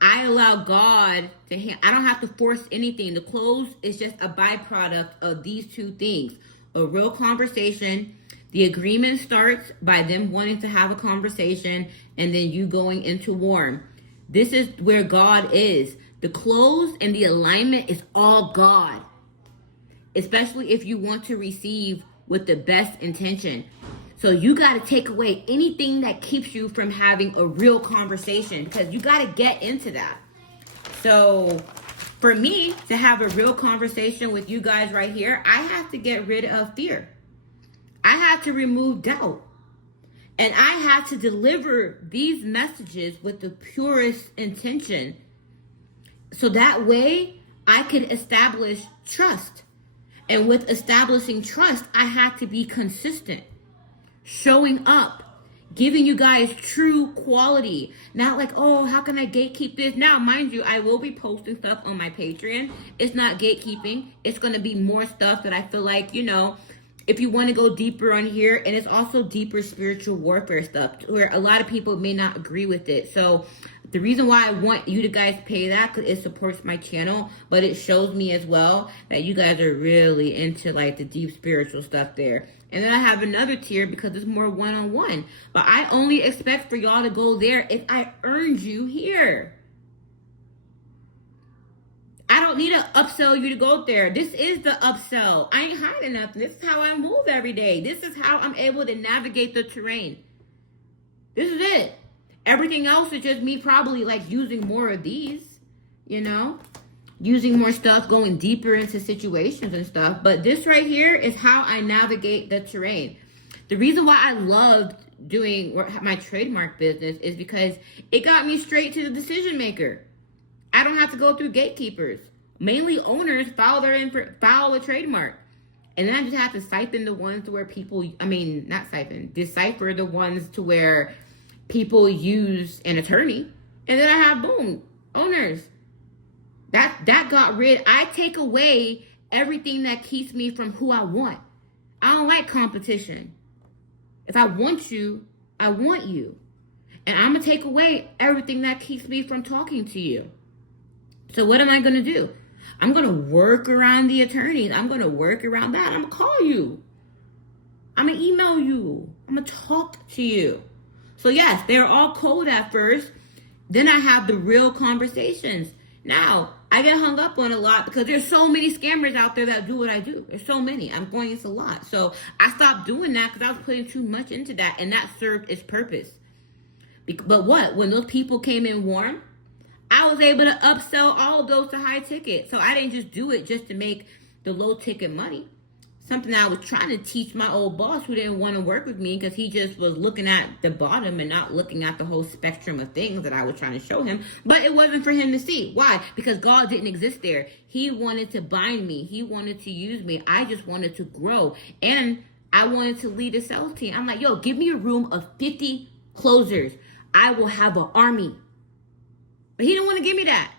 I allow God to I don't have to force anything. The close is just a byproduct of these two things. A real conversation. The agreement starts by them wanting to have a conversation and then you going into warm. This is where God is. The close and the alignment is all God. Especially if you want to receive with the best intention. So you got to take away anything that keeps you from having a real conversation because you got to get into that. So for me to have a real conversation with you guys right here, I have to get rid of fear. I have to remove doubt. And I have to deliver these messages with the purest intention. So that way I can establish trust. And with establishing trust, I have to be consistent. Showing up, giving you guys true quality. Not like, oh, how can I gatekeep this? Now, mind you, I will be posting stuff on my Patreon. It's not gatekeeping. It's going to be more stuff that I feel like, if you want to go deeper on here. And it's also deeper spiritual warfare stuff where a lot of people may not agree with it. So the reason why I want you to guys pay that, because it supports my channel, but it shows me as well that you guys are really into like the deep spiritual stuff there. And then I have another tier because it's more one-on-one. But I only expect for y'all to go there if I earned you here. I don't need to upsell you to go there. This is the upsell. I ain't hiding nothing. This is how I move every day. This is how I'm able to navigate the terrain. This is it. Everything else is just me probably like using more of these, using more stuff, going deeper into situations and stuff. But this right here is how I navigate the terrain. The reason why I loved doing my trademark business is because it got me straight to the decision maker. I don't have to go through gatekeepers. Mainly owners file a trademark. And then I just have to siphon the ones to where decipher the ones to where people use an attorney. And then I have, boom, owners. That got rid. I take away everything that keeps me from who I want. I don't like competition. If I want you, I want you. And I'm going to take away everything that keeps me from talking to you. So what am I going to do? I'm going to work around the attorneys. I'm going to work around that. I'm going to call you. I'm going to email you. I'm going to talk to you. So yes, they're all cold at first. Then I have the real conversations. Now, I get hung up on a lot because there's so many scammers out there that do what I do. There's so many. I'm going into a lot. So I stopped doing that because I was putting too much into that. And that served its purpose. But what? When those people came in warm, I was able to upsell all of those to high ticket. So I didn't just do it just to make the low ticket money. Something I was trying to teach my old boss who didn't want to work with me because he just was looking at the bottom and not looking at the whole spectrum of things that I was trying to show him. But it wasn't for him to see. Why? Because God didn't exist there. He wanted to bind me. He wanted to use me. I just wanted to grow. And I wanted to lead a sales team. I'm like, yo, give me a room of 50 closers. I will have an army. But he didn't want to give me that.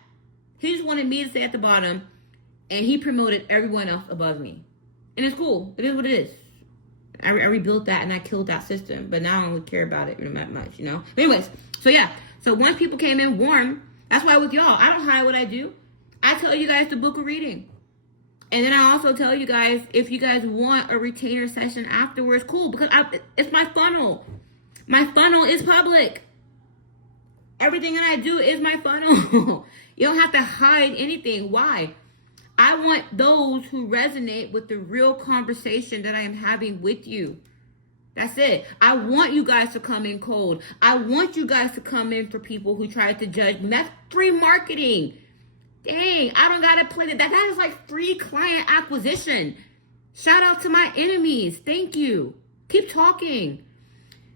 He just wanted me to stay at the bottom. And he promoted everyone else above me. And it's cool. It is what it is. I rebuilt that and I killed that system. But now I don't really care about it that much, you know? But anyways, so yeah. So once people came in warm, that's why with y'all, I don't hide what I do. I tell you guys to book a reading. And then I also tell you guys, if you guys want a retainer session afterwards, cool. Because it's my funnel. My funnel is public. Everything that I do is my funnel. You don't have to hide anything. Why? I want those who resonate with the real conversation that I am having with you. That's it. I want you guys to come in cold. I want you guys to come in for people who try to judge me. That's free marketing. Dang, I don't gotta play that. That is like free client acquisition. Shout out to my enemies. Thank you. Keep talking.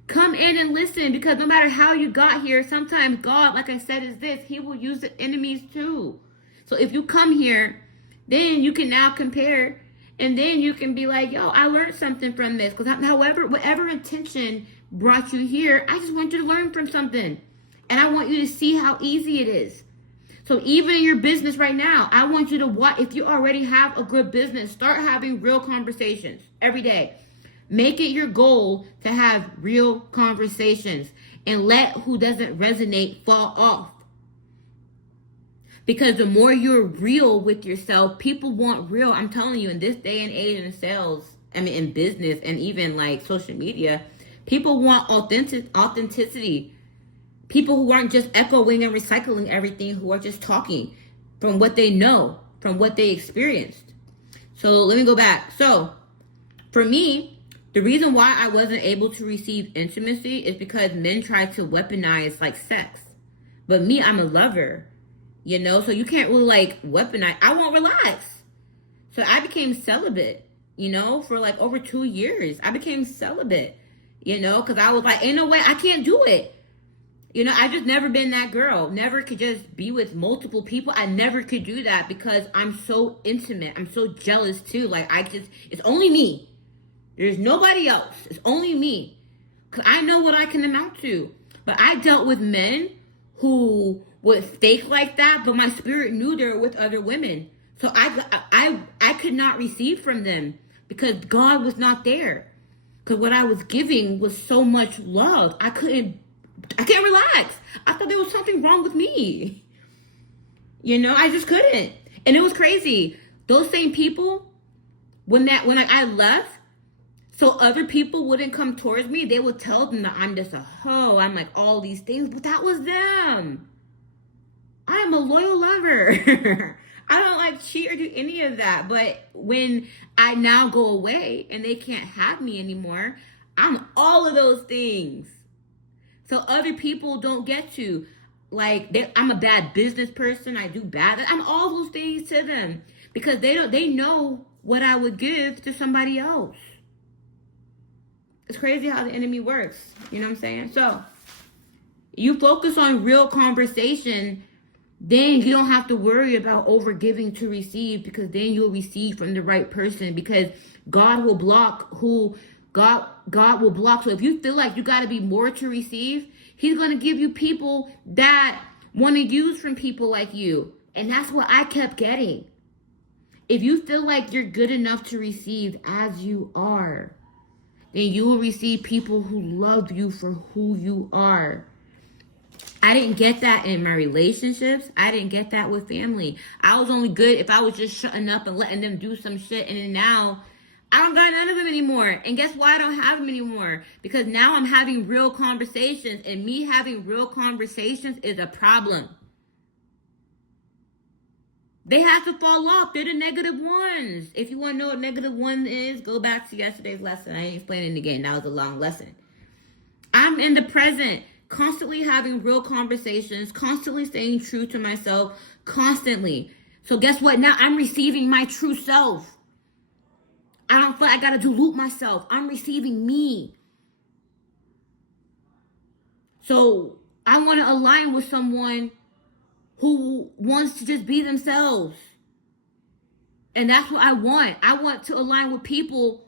Come in and listen, because no matter how you got here, sometimes God, like I said, is this. He will use the enemies too. So if you come here, then you can now compare, and then you can be like, yo, I learned something from this. Because however, whatever intention brought you here, I just want you to learn from something. And I want you to see how easy it is. So even in your business right now, I want you to watch. If you already have a good business, start having real conversations every day. Make it your goal to have real conversations and let who doesn't resonate fall off. Because the more you're real with yourself, people want real. I'm telling you, in this day and age in sales, in business and even like social media, people want authenticity. People who aren't just echoing and recycling everything, who are just talking from what they know, from what they experienced. So let me go back. So for me, the reason why I wasn't able to receive intimacy is because men try to weaponize like sex. But me, I'm a lover, you know? So you can't really like weaponize. I won't relax. So I became celibate, you know, for like over 2 years. I became celibate, you know, because I was like, ain't no way, I can't do it. You know, I just never been that girl. Never could just be with multiple people. I never could do that because I'm so intimate. I'm so jealous too. Like it's only me. There's nobody else. It's only me. Because I know what I can amount to. But I dealt with men who would fake like that, but my spirit knew they were with other women. So I could not receive from them because God was not there. Because what I was giving was so much love. I can't relax. I thought there was something wrong with me. You know, I just couldn't. And it was crazy. Those same people, when I left, so other people wouldn't come towards me, they would tell them that I'm just a hoe. I'm like all these things, but that was them. I am a loyal lover. I don't like cheat or do any of that. But when I now go away and they can't have me anymore, I'm all of those things. So other people don't get to. Like, I'm a bad business person. I do bad. I'm all those things to them. Because they know what I would give to somebody else. It's crazy how the enemy works. You know what I'm saying? So, you focus on real conversation, then you don't have to worry about over giving to receive, because then you'll receive from the right person, because God will block God will block. So if you feel like you got to be more to receive, he's going to give you people that want to use from people like you. And that's what I kept getting. If you feel like you're good enough to receive as you are, then you will receive people who love you for who you are. I didn't get that in my relationships. I didn't get that with family. I was only good if I was just shutting up and letting them do some shit. And then now, I don't got none of them anymore. And guess why I don't have them anymore? Because now I'm having real conversations. And me having real conversations is a problem. They have to fall off. They're the negative ones. If you want to know what negative one is, go back to yesterday's lesson. I ain't explaining it again. That was a long lesson. I'm in the present, constantly having real conversations, constantly staying true to myself, constantly. So guess what? Now I'm receiving my true self. I don't feel like I got to dilute myself. I'm receiving me. So I want to align with someone who wants to just be themselves. And that's what I want. I want to align with people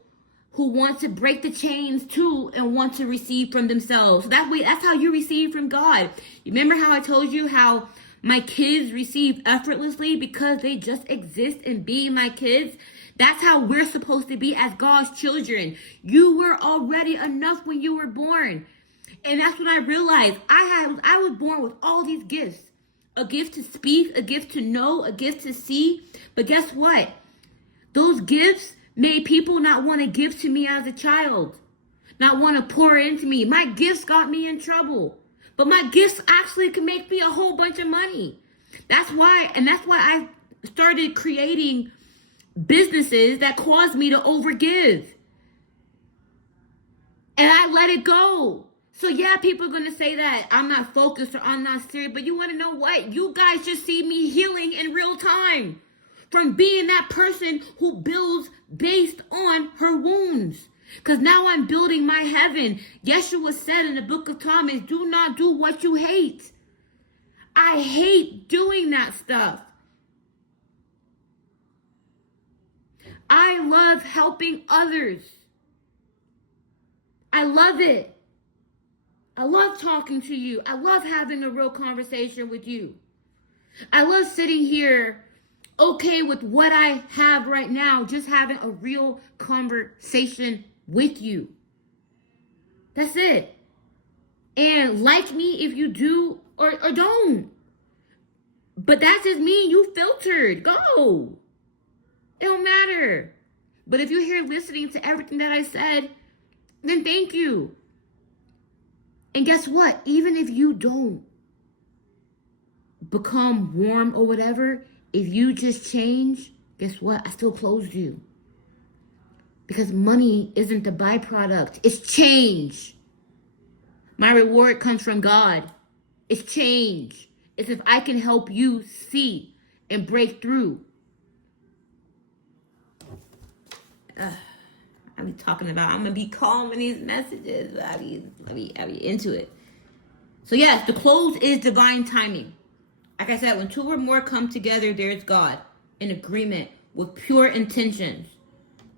who want to break the chains too and want to receive from themselves. So that's how you receive from God. You remember how I told you how my kids receive effortlessly because they just exist in being my kids? That's how we're supposed to be as God's children. You were already enough when you were born. And that's when I realized I was born with all these gifts. A gift to speak, a gift to know, a gift to see. But guess what? Those gifts made people not want to give to me as a child. Not want to pour into me. My gifts got me in trouble. But my gifts actually can make me a whole bunch of money. That's why I started creating businesses that caused me to overgive. And I let it go. So yeah, people are going to say that I'm not focused or I'm not serious. But you want to know what? You guys just see me healing in real time. From being that person who builds based on her wounds. Because now I'm building my heaven. Yeshua said in the book of Thomas, do not do what you hate. I hate doing that stuff. I love helping others. I love it. I love talking to you. I love having a real conversation with you. I love sitting here okay with what I have right now, just having a real conversation with you. That's it. And like me if you do or don't. But that just means you filtered. Go. It don't matter. But if you're here listening to everything that I said, then thank you. And guess what? Even if you don't become warm or whatever, if you just change, guess what? I still closed you. Because money isn't the byproduct. It's change. My reward comes from God. It's change. It's if I can help you see and break through. I be talking about, I'm going to be calm in these messages. I be into it. So yes, the close is divine timing. Like I said, when two or more come together, there's God in agreement with pure intentions.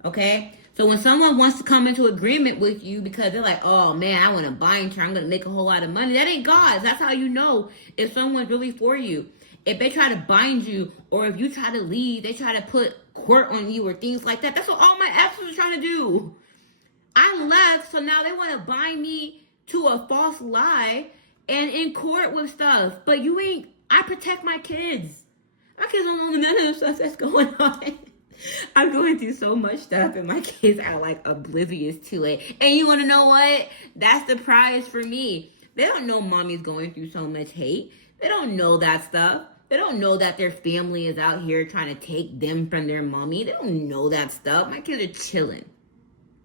Okay? So when someone wants to come into agreement with you because they're like, oh man, I want to bind her, I'm going to make a whole lot of money. That ain't God. That's how you know if someone's really for you. If they try to bind you or if you try to leave, they try to put court on you or things like that. That's what all my exes are trying to do. I left, so now they want to bind me to a false lie and in court with stuff. But you ain't, I protect my kids. My kids don't know none of the stuff that's going on. I'm going through so much stuff and my kids are like oblivious to it. And you want to know what? That's the prize for me. They don't know mommy's going through so much hate. They don't know that stuff. They don't know that their family is out here trying to take them from their mommy. They don't know that stuff. My kids are chilling.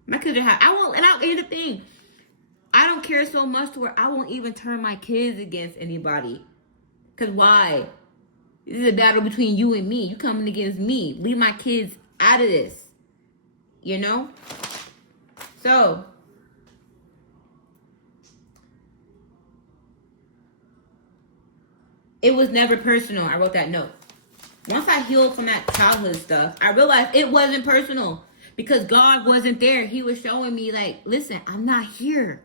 My kids are happy. Here's the thing. I don't care so much to where I won't even turn my kids against anybody. Because why? This is a battle between you and me. You coming against me. Leave my kids out of this. You know? So, it was never personal. I wrote that note. Once I healed from that childhood stuff, I realized it wasn't personal. Because God wasn't there. He was showing me like, listen, I'm not here.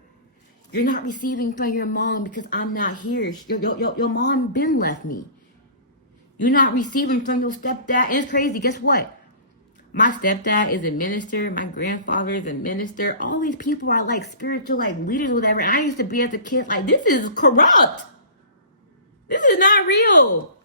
You're not receiving from your mom because I'm not here. Your mom been left me. You're not receiving from your stepdad. And it's crazy. Guess what? My stepdad is a minister. My grandfather is a minister. All these people are like spiritual like leaders or whatever. And I used to be as a kid like, this is corrupt. This is not real.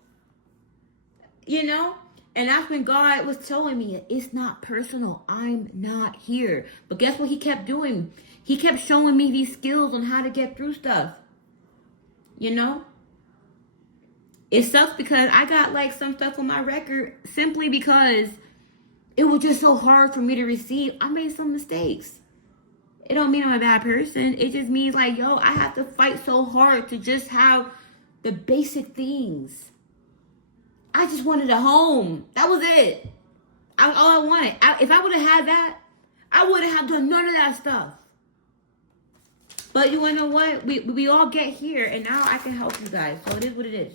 You know? And that's when God was telling me, it's not personal. I'm not here. But guess what he kept doing? He kept showing me these skills on how to get through stuff. You know? It sucks because I got like some stuff on my record simply because it was just so hard for me to receive. I made some mistakes. It don't mean I'm a bad person. It just means like, yo, I have to fight so hard to just have the basic things. I just wanted a home. That was it. All I wanted. If I would have had that, I wouldn't have done none of that stuff. But you want to know what? We all get here, and now I can help you guys. So it is what it is.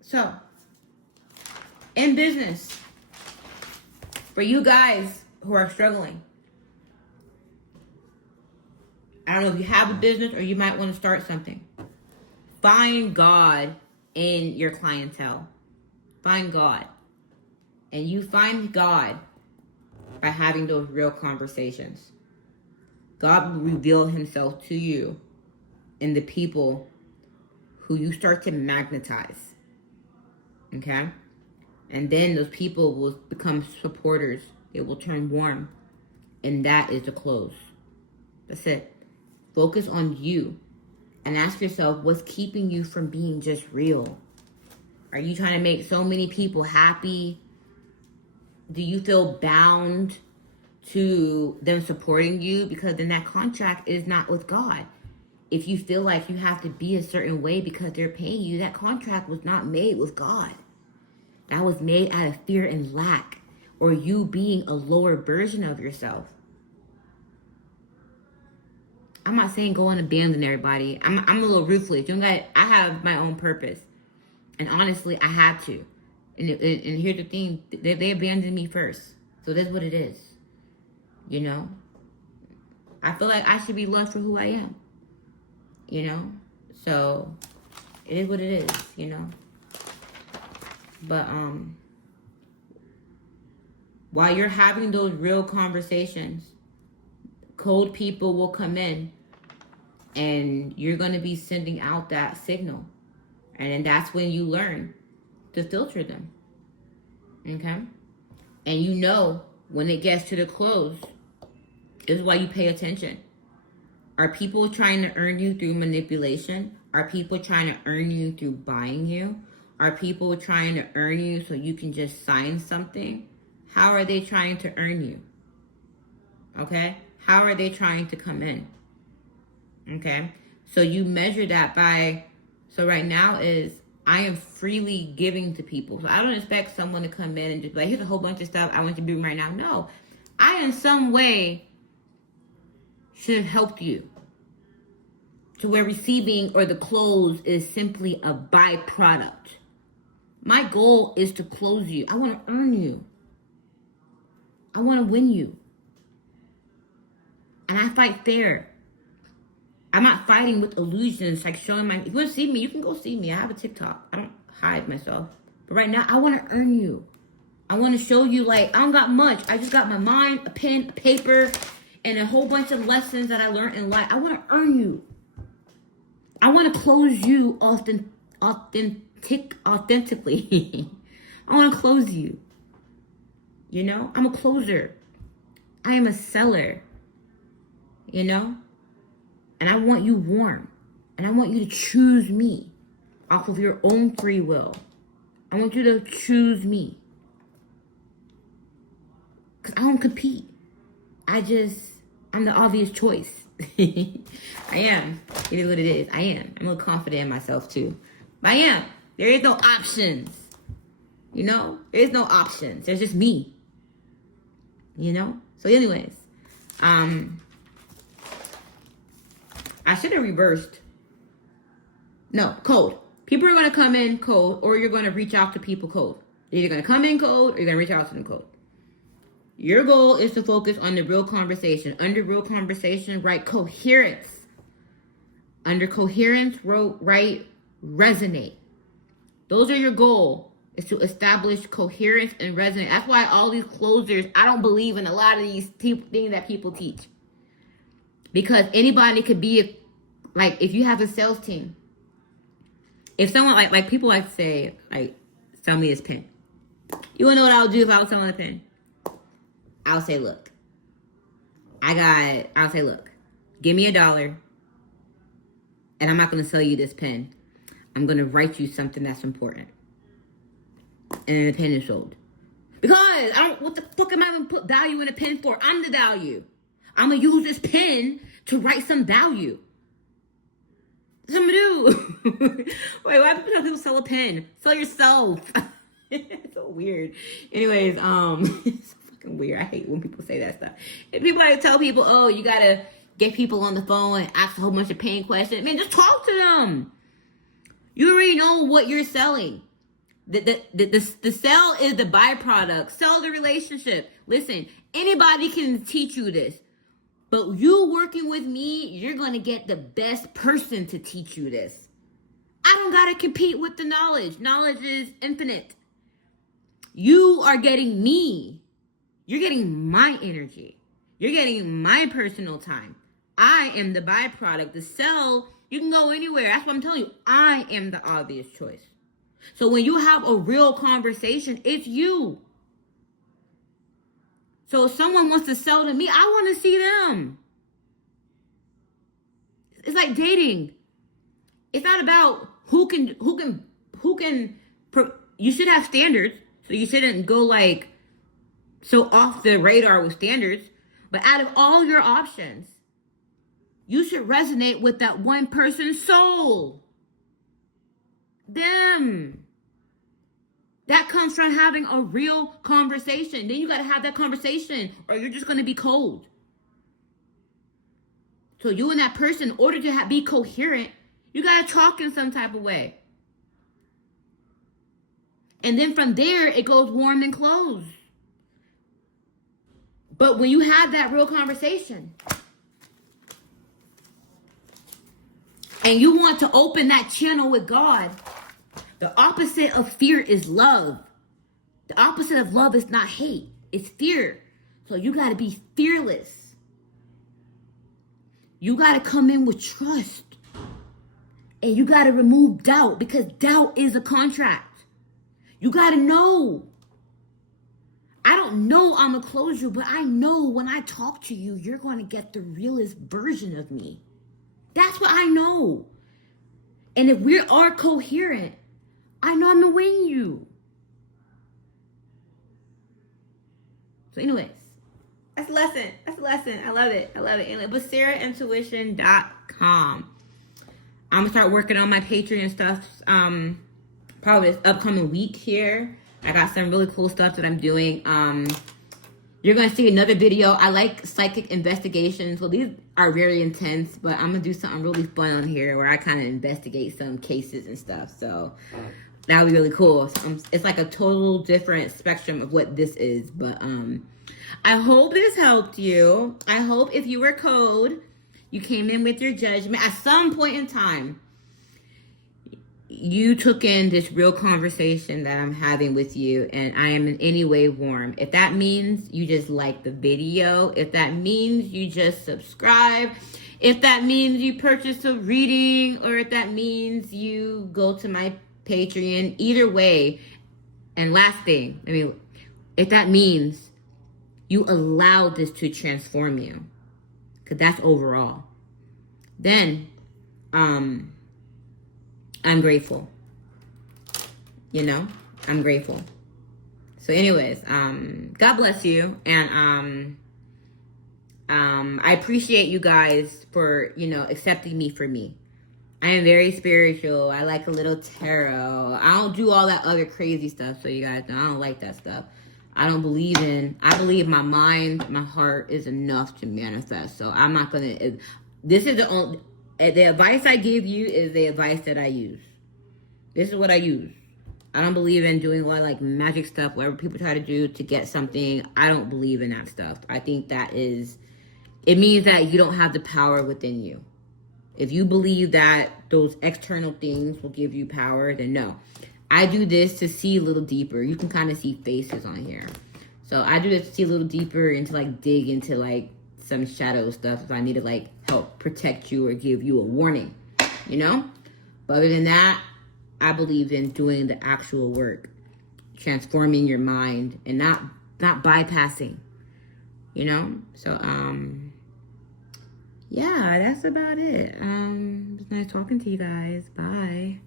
So, in business, for you guys who are struggling, I don't know if you have a business or you might want to start something. Find God in your clientele. Find God. And you find God by having those real conversations. God will reveal himself to you in the people who you start to magnetize. Okay? And then those people will become supporters. They will turn warm. And that is the close. That's it. Focus on you. And ask yourself, what's keeping you from being just real? Are you trying to make so many people happy? Do you feel bound to them supporting you? Because then that contract is not with God. If you feel like you have to be a certain way because they're paying you, that contract was not made with God. That was made out of fear and lack, or you being a lower version of yourself. I'm not saying go and abandon everybody. I'm a little ruthless. I have my own purpose. And honestly, I had to. And here's the thing. They abandoned me first. So that's what it is. You know? I feel like I should be loved for who I am. You know? So, it is what it is, you know? But, while you're having those real conversations, cold people will come in and you're going to be sending out that signal. And then that's when you learn to filter them. Okay? And you know when it gets to the close, this is why you pay attention. Are people trying to earn you through manipulation? Are people trying to earn you through buying you? Are people trying to earn you so you can just sign something? How are they trying to earn you? Okay? How are they trying to come in? Okay? So you measure that by, so right now is, I am freely giving to people. So I don't expect someone to come in and just be like, here's a whole bunch of stuff I want you to do right now. No. I, in some way, should have helped you. To where receiving or the close is simply a byproduct. My goal is to close you. I want to earn you. I want to win you. And I fight fair. I'm not fighting with illusions, like showing my... If you want to see me, you can go see me. I have a TikTok. I don't hide myself. But right now, I want to earn you. I want to show you, like, I don't got much. I just got my mind, a pen, a paper, and a whole bunch of lessons that I learned in life. I want to earn you. I want to close you authentically. I want to close you. You know? I'm a closer. I am a seller. You know? And I want you warm. And I want you to choose me off of your own free will. I want you to choose me. Because I don't compete. I'm the obvious choice. I am. It is what it is. I am. I'm a little confident in myself too. But I am. There is no options. You know? There is no options. There's just me. You know? So anyways. I should have reversed. No, cold. People are going to come in cold, or you're going to reach out to people cold. You're either going to come in cold, or you're going to reach out to them cold. Your goal is to focus on the real conversation. Under real conversation, write coherence. Under coherence, write resonate. Those are your goal, is to establish coherence and resonate. That's why all these closers, I don't believe in a lot of these things that people teach. Because anybody could be, like, if you have a sales team, if someone, like people like to say, like, sell me this pen. You want to know what I would do if I was selling a pen? I'll say, look, give me $1, and I'm not going to sell you this pen. I'm going to write you something that's important. And then the pen is sold. Because what the fuck am I going to put value in a pen for? I'm the value. I'm going to use this pen to write some value. That's what I'm going to do. Wait, why do people sell a pen? Sell yourself. It's so weird. Anyways, it's so fucking weird. I hate when people say that stuff. And people like to tell people, oh, you got to get people on the phone and ask a whole bunch of pain questions. Man, just talk to them. You already know what you're selling. The sell is the byproduct. Sell the relationship. Listen, anybody can teach you this. But you working with me, you're going to get the best person to teach you this. I don't got to compete with the knowledge. Knowledge is infinite. You are getting me. You're getting my energy. You're getting my personal time. I am the byproduct. The cell, you can go anywhere. That's what I'm telling you. I am the obvious choice. So when you have a real conversation, it's you. So if someone wants to sell to me, I want to see them. It's like dating. It's not about who can, you should have standards. So you shouldn't go like so off the radar with standards. But out of all your options, you should resonate with that one person's soul. Them. That comes from having a real conversation. Then you got to have that conversation or you're just going to be cold. So you and that person, in order to be coherent, you got to talk in some type of way. And then from there, it goes warm and closed. But when you have that real conversation and you want to open that channel with God, the opposite of fear is love. The opposite of love is not hate. It's fear. So you got to be fearless. You got to come in with trust. And you got to remove doubt because doubt is a contract. You got to know. I don't know I'm going to close you, but I know when I talk to you, you're going to get the realest version of me. That's what I know. And if we are coherent, I know I'm going to win you. So anyways, that's a lesson. That's a lesson. I love it. I love it. And basiraintuition.com. I'm going to start working on my Patreon stuff probably this upcoming week here. I got some really cool stuff that I'm doing. You're going to see another video. I like psychic investigations. Well, these are very intense, but I'm going to do something really fun on here where I kind of investigate some cases and stuff. So that would be really cool. It's like a total different spectrum of what this is. But I hope this helped you. I hope if you were code, you came in with your judgment. At some point in time, you took in this real conversation that I'm having with you, and I am in any way warm. If that means you just like the video, if that means you just subscribe, if that means you purchase a reading, or if that means you go to my Patreon, either way. And last thing, if that means you allow this to transform you, because that's overall, then I'm grateful. I'm grateful. So anyways, God bless you. And I appreciate you guys for, accepting me for me. I am very spiritual. I like a little tarot. I don't do all that other crazy stuff. So you guys know, I don't like that stuff. I believe my mind, my heart is enough to manifest. So I'm not going to, this is the advice I give you is the advice that I use. This is what I use. I don't believe in doing a lot of like magic stuff, whatever people try to do to get something. I don't believe in that stuff. I think it means that you don't have the power within you. If you believe that those external things will give you power, then no. I do this to see a little deeper. You can kind of see faces on here. So I do this to see a little deeper and to like dig into like some shadow stuff if I need to like help protect you or give you a warning, But other than that, I believe in doing the actual work, transforming your mind and not bypassing, So, yeah, that's about it. It was nice talking to you guys. Bye.